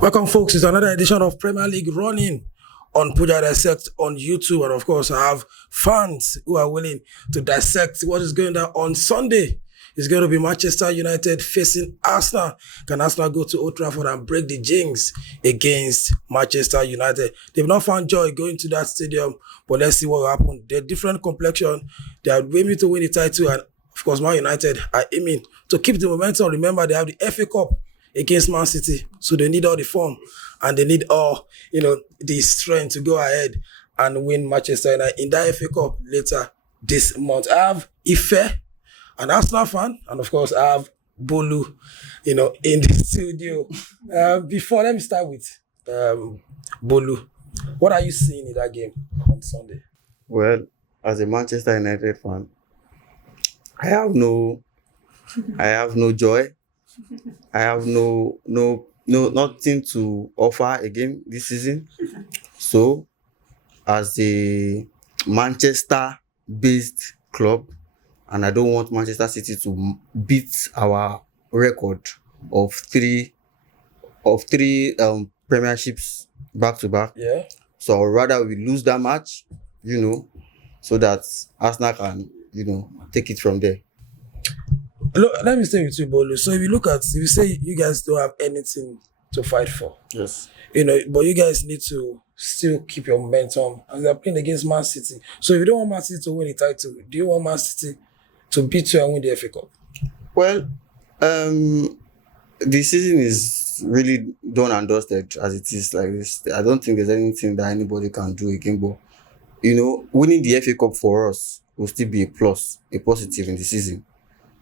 Welcome, folks, to another edition of Premier League Running on Puja Dissect on YouTube. And of course, I have fans who are willing to dissect what is going down on Sunday. It's going to be Manchester United facing Arsenal. Can Arsenal go to Old Trafford and break the jinx against Manchester United? They've not found joy going to that stadium, but let's see what will happen. They're different complexion. They are aiming to win the title, and of course, Man United are aiming to keep the momentum. Remember, they have the FA Cup against Man City, so they need all the form and they need all the strength to go ahead and win Manchester United in that FA Cup later this month. I have Ife, an Arsenal fan, and of course I have Bolu, in the studio. Before, let me start with Bolu. What are you seeing in that game on Sunday? Well, as a Manchester United fan, I have no joy. I have no nothing to offer again this season. So, as a Manchester-based club, and I don't want Manchester City to beat our record of three premierships back to back. Yeah. So I'd rather we lose that match, so that Arsenal can, take it from there. Look, let me stay with you, Bolu. So if you say you guys don't have anything to fight for, Yes. but you guys need to still keep your momentum and they're playing against Man City. So if you don't want Man City to win the title, do you want Man City to beat you and win the FA Cup? Well, the season is really done and dusted as it is like this. I don't think there's anything that anybody can do again. But winning the FA Cup for us will still be a positive in the season.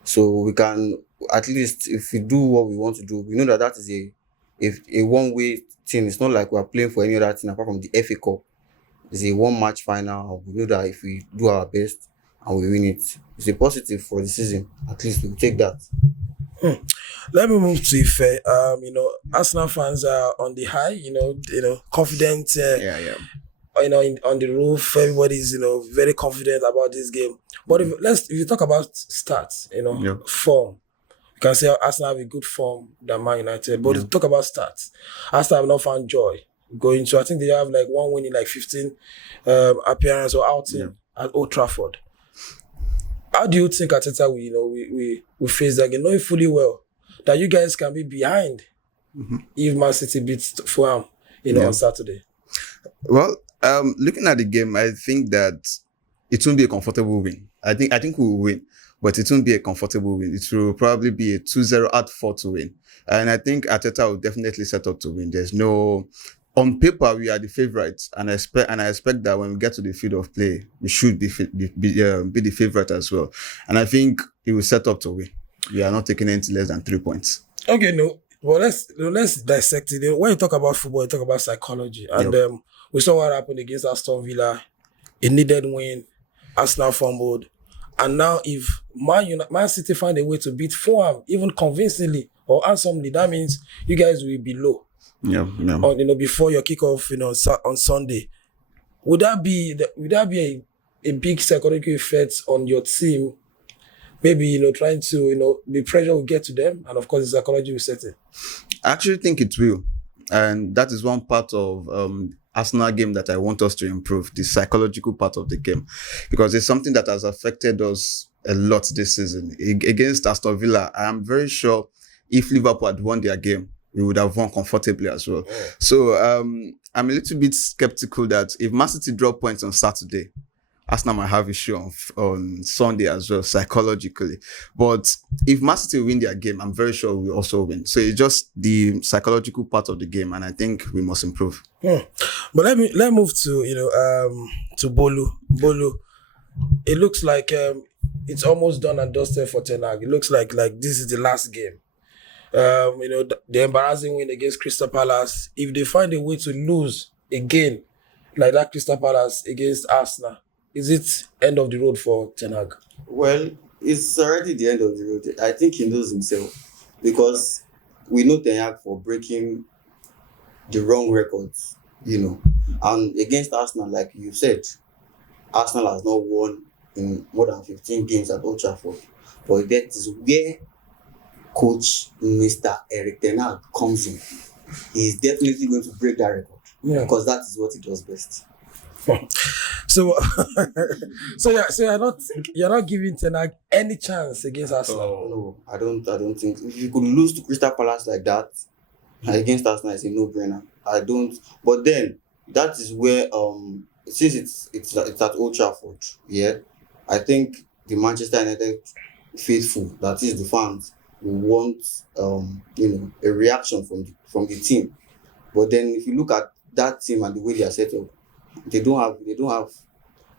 So we can, at least if we do what we want to do, we know that is a one-way thing. It's not like we're playing for any other thing apart from the FA Cup. It's a one-match final. We know that if we do our best and we win it, it's a positive for the season. At least we'll take that. Let me move to Ife. Arsenal fans are on the high, confident. On the roof, everybody's very confident about this game. But if you talk about stats, form, you can say Arsenal have a good form than Man United. But if you talk about stats, Arsenal have not found joy going to. I think they have like one win in like 15 appearance or outing at Old Trafford. How do you think Arteta we face that game, knowing fully well that you guys can be behind if Man City beats Fulham, on Saturday? Well, looking at the game, I think that it won't be a comfortable win. I think we will win, but it won't be a comfortable win. It will probably be a 2-0 at 4 to win. And I think Arteta will definitely set up to win. On paper, we are the favourites, and I expect that when we get to the field of play, we should be the favourite as well. And I think he will set up to win. We are not taking anything less than 3 points. Okay, no. Well, let's dissect it. When you talk about football, you talk about psychology. And we saw what happened against Aston Villa. A needed win. Arsenal fumbled. And now if Man City find a way to beat Fulham, even convincingly or handsomely, that means you guys will be low. Yeah. Before your kickoff, on Sunday. Would that be a big psychological effect on your team? Maybe, trying to, the pressure will get to them, and of course the psychology will set in. I actually think it will. And that is one part of Arsenal game that I want us to improve, the psychological part of the game. Because it's something that has affected us a lot this season. Against Aston Villa, I am very sure if Liverpool had won their game, we would have won comfortably as well. Yeah. So I'm a little bit skeptical that if Man City drop points on Saturday, Arsenal might have issue on Sunday as well, psychologically. But if Man City win their game, I'm very sure we also win. So it's just the psychological part of the game, and I think we must improve. But let move to Bolu. Bolu, it looks like it's almost done and dusted for Ten Hag. It looks like this is the last game. The embarrassing win against Crystal Palace. If they find a way to lose again, like that Crystal Palace against Arsenal, is it end of the road for Ten Hag? Well, it's already the end of the road. I think he knows himself because we know Ten Hag for breaking the wrong records, And against Arsenal, like you said, Arsenal has not won in more than 15 games at Old Trafford. But that is where coach Mr. Eric Ten Hag comes in. he's definitely going to break that record because that is what he does best. So, you're not giving Ten Hag any chance against Arsenal. No, I don't think if you could lose to Crystal Palace like that against Arsenal, it's a no-brainer. I don't. But then that is where since it's at Old Trafford, yeah, I think the Manchester United faithful, that is the fans, will want a reaction from the team. But then if you look at that team and the way they are set up, they don't have.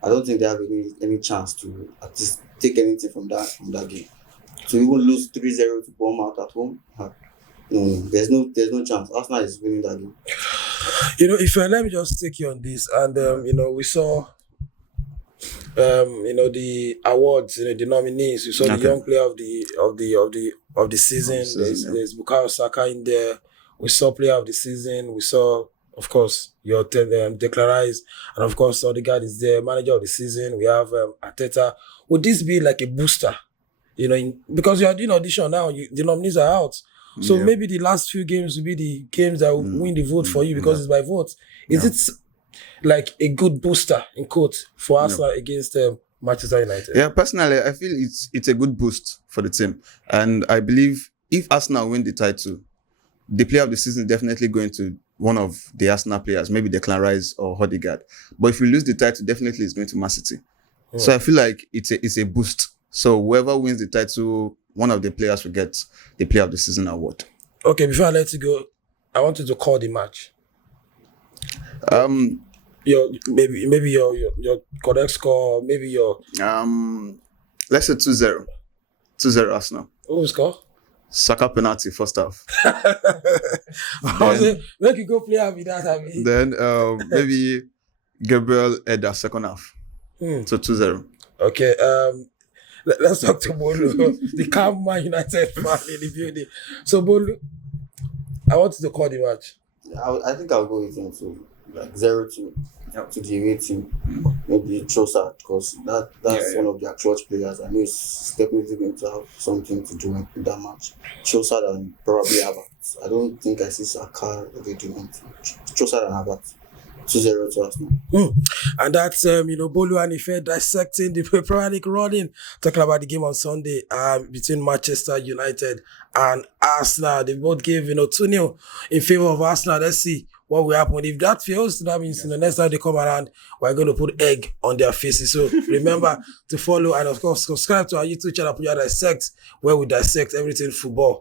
I don't think they have any chance to at least take anything from that game. So even lose 3-0 to Bournemouth at home, no, there's no chance. Arsenal is winning that game. Let me just take you on this, and we saw, the awards, the nominees. We saw the young player of the season. There's Bukayo Saka in there. We saw player of the season. We saw, of course, your Declarize, and of course, Odegaard is there. Manager of the season. We have Arteta. Would this be like a booster? Because you are doing audition now. The nominees are out. So maybe the last few games will be the games that will win the vote for you because it's by vote. Is it like a good booster, in quotes, for Arsenal against Manchester United? Yeah, personally, I feel it's a good boost for the team. And I believe if Arsenal win the title, the player of the season is definitely going to one of the Arsenal players, maybe Declan Rice or Odegaard. But if we lose the title, definitely it's going to Man City. So I feel like it's a boost. So whoever wins the title, one of the players will get the player of the season award. Okay, before I let you go, I want you to call the match. Maybe your correct score, maybe your let's say 2-0. 2-0 Arsenal. Who will score? Saka penalty first half. Make you go play with that. Then maybe Gabriel Eder second half. So 2-0. Okay. Let's talk to Bolu, the calm Man United fan in the building. So Bolu, I want you to call the match. I think I'll go with him to like 0-2 to the away team. Maybe Trossard, because that's one of their clutch players. I know it's definitely going to have something to do with that match. Trossard and probably Havertz. I don't think I see Saka already doing Trossard and Havertz. 2-0 to Arsenal. And that's Bolu and Ife dissecting the Premier League running, talking about the game on Sunday between Manchester United and Arsenal. They both gave 2-0 in favor of Arsenal. Let's see what will happen. If that fails, that means the next time they come around, we're going to put egg on their faces. So remember to follow and of course subscribe to our YouTube channel, Puja Dissect, where we dissect everything football.